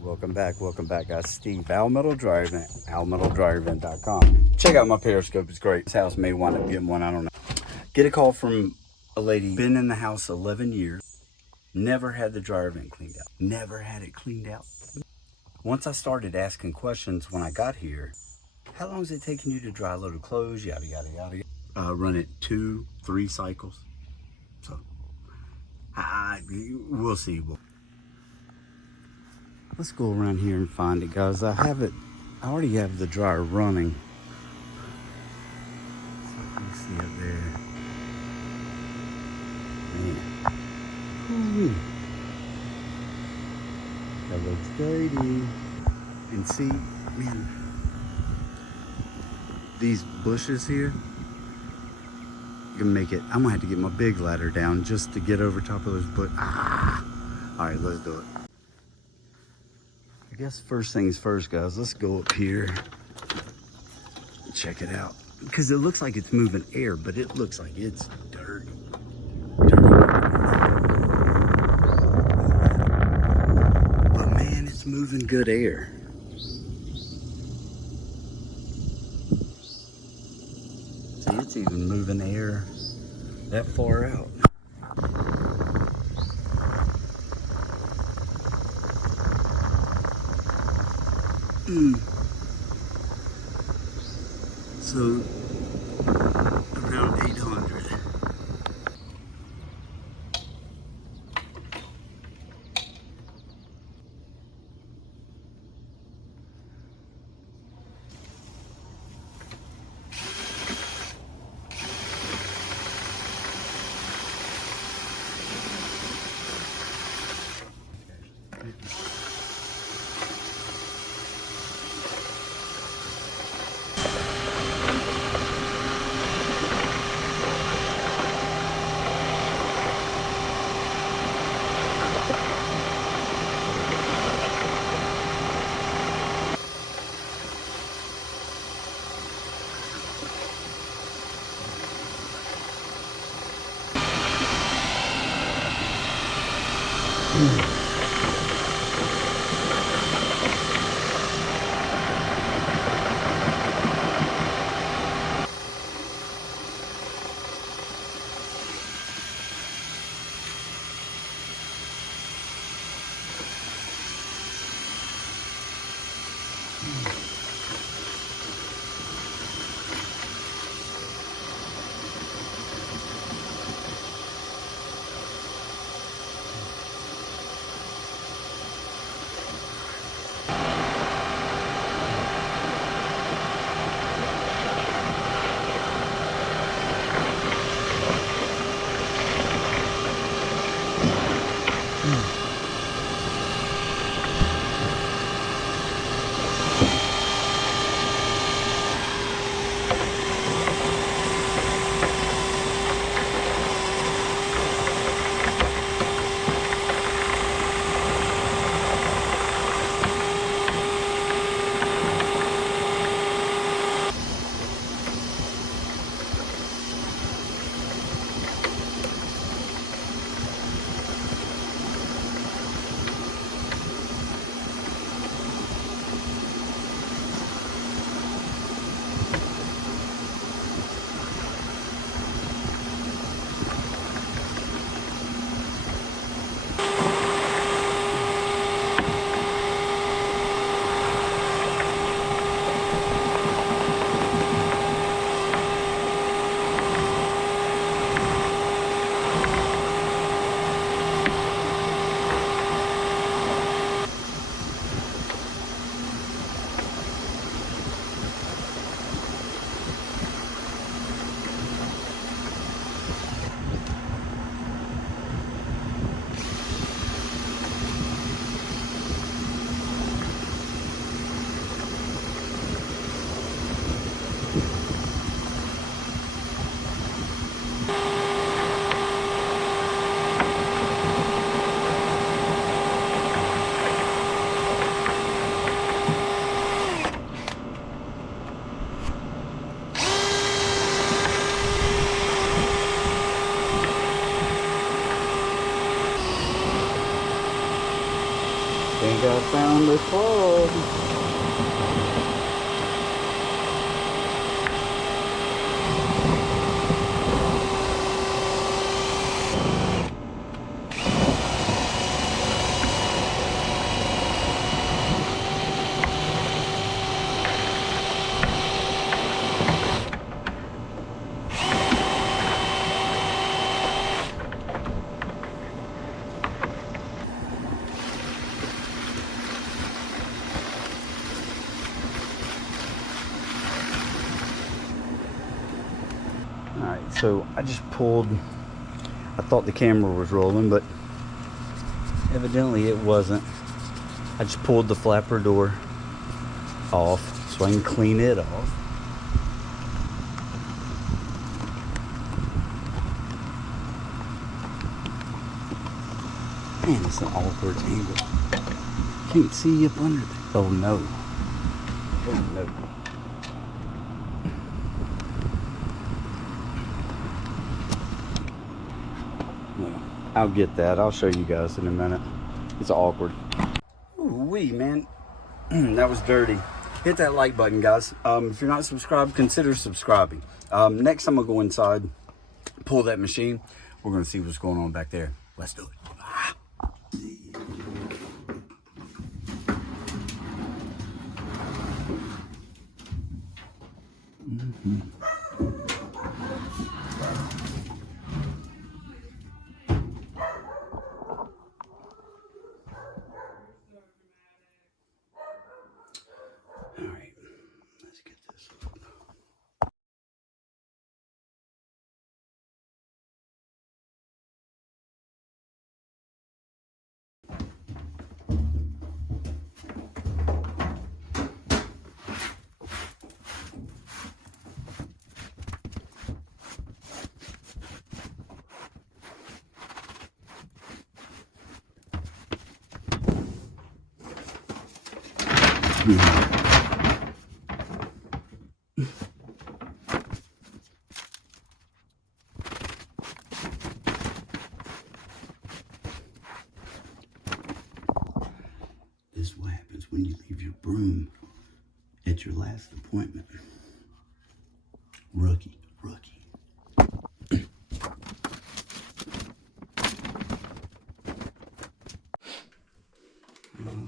Welcome back, guys. Steve, Almetal Dryer Vent, almetaldryervent.com. Check out my Periscope, it's great. This house may wind up getting one, I don't know. Get a call from a lady, been in the house 11 years, never had the dryer vent cleaned out, never had it cleaned out. Once I started asking questions when I got here, how long is it taking you to dry a load of clothes, yada, yada, yada. Run it 2-3 cycles. So, we'll see. Let's go around here and find it, guys. I already have the dryer running. So you see it there. Man. That looks dirty. And see, man, these bushes here, you can make it. I'm gonna have to get my big ladder down just to get over top of those bushes. All right, let's do it. I guess first things first, guys, let's go up here and check it out. Because it looks like it's moving air, but it looks like it's dirty. But man, it's moving good air. See, it's even moving air that far out. So around 800. think I found the clog. Alright, so I just pulled, I thought the camera was rolling, but evidently it wasn't. I just pulled the flapper door off so I can clean it off. Man, it's an awkward angle. Can't see up under there. Oh no. Oh no. I'll get that. I'll show you guys in a minute. It's awkward. Ooh-wee, man. That was dirty. Hit that like button, guys. If you're not subscribed, consider subscribing. Next, I'm going to go inside, pull that machine. We're going to see what's going on back there. Let's do it. All right, let's get this up. This is what happens when you leave your broom at your last appointment. Rookie.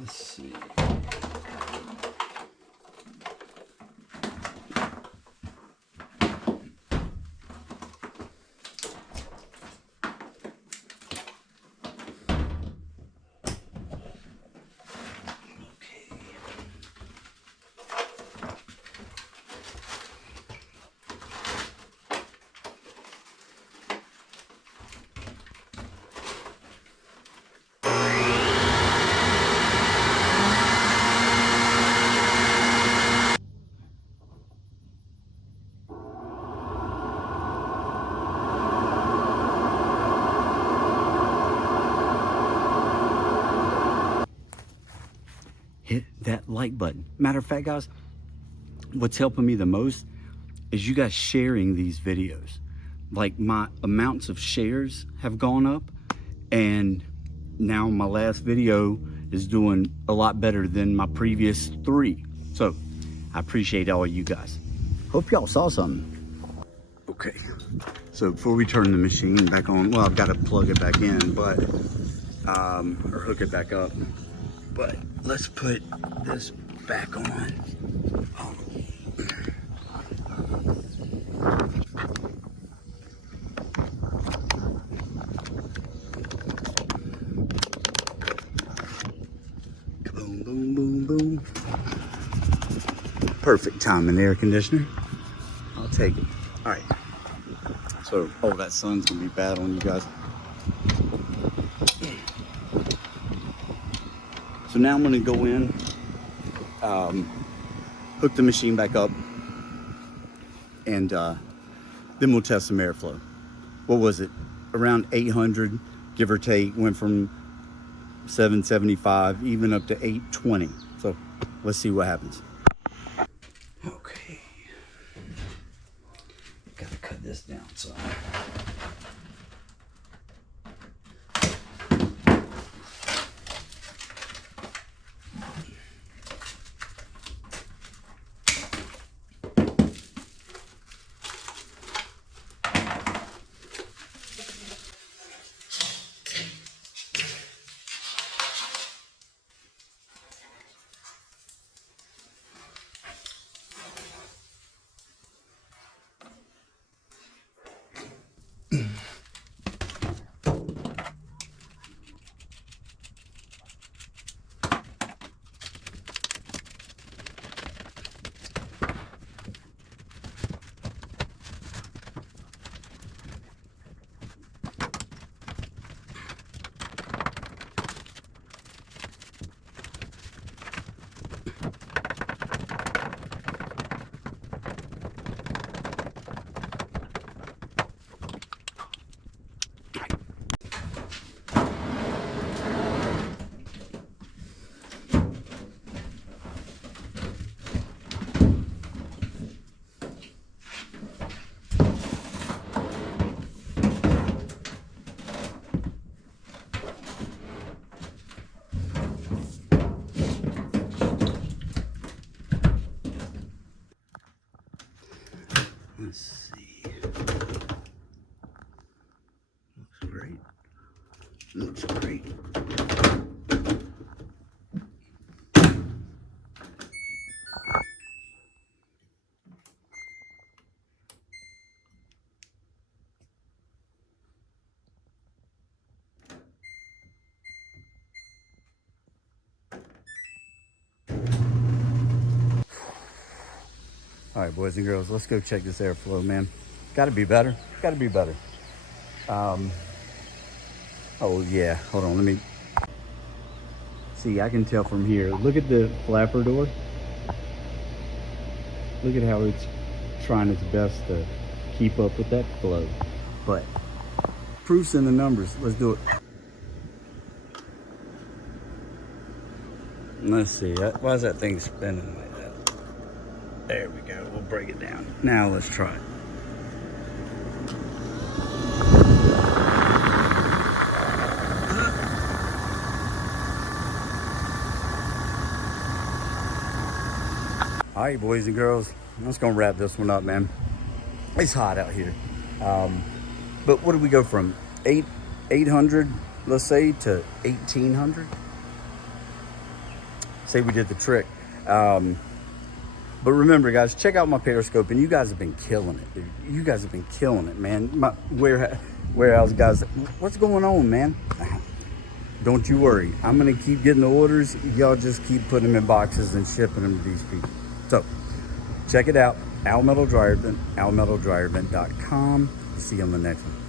Let's see. Hit that like button. Matter of fact, guys, what's helping me the most is you guys sharing these videos. Like, my amounts of shares have gone up, and now my last video is doing a lot better than my previous 3. So I appreciate all you guys. Hope y'all saw something. Okay, so before we turn the machine back on, well, I've got to plug it back in, but or hook it back up. But let's put this back on. Oh. Boom, boom, boom, boom. Perfect time in the air conditioner. I'll take it. All right. So, oh, that sun's gonna be bad on you guys. So now I'm gonna go in, hook the machine back up, and then we'll test some airflow. What was it? Around 800, give or take. Went from 775 even up to 820. So let's see what happens. Okay, gotta cut this down some. All right, boys and girls, let's go check this airflow, man. Got to be better. Got to be better. Oh yeah, hold on, let me see. I can tell from here. Look at the flapper door. Look at how it's trying its best to keep up with that flow. But proof's in the numbers. Let's do it. Let's see. Why is that thing spinning like that? There we go. We'll break it down. Now let's try it. All right, boys and girls, I'm just gonna wrap this one up, man. It's hot out here. But what did we go from 800, let's say, to 1800? Say we did the trick. But remember, guys, check out my Periscope, and you guys have been killing it, dude. You guys have been killing it, man. My warehouse guys, what's going on, man? Don't you worry. I'm gonna keep getting the orders. Y'all just keep putting them in boxes and shipping them to these people. So check it out. Almetal Dryer Vent, almetaldryervent.com. See you on the next one.